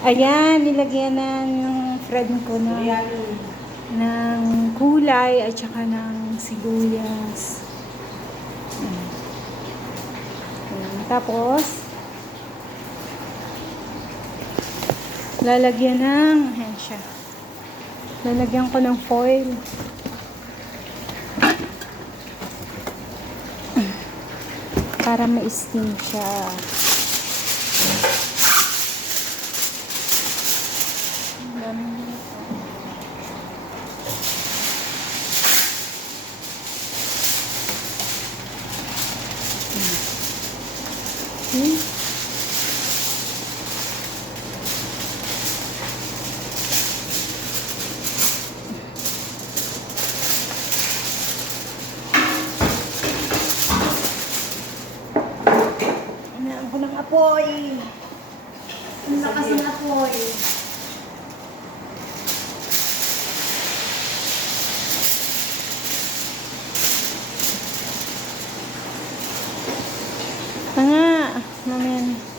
Ayan, nilagyan na ng friend ko na ng kulay at saka ng sibuyas. Ayan. Tapos, lalagyan ng, ayan siya. Lalagyan ko ng foil. Para ma-steam siya. Ako ng apoy. Ang lakas ng apoy. Tanga. Mamaya.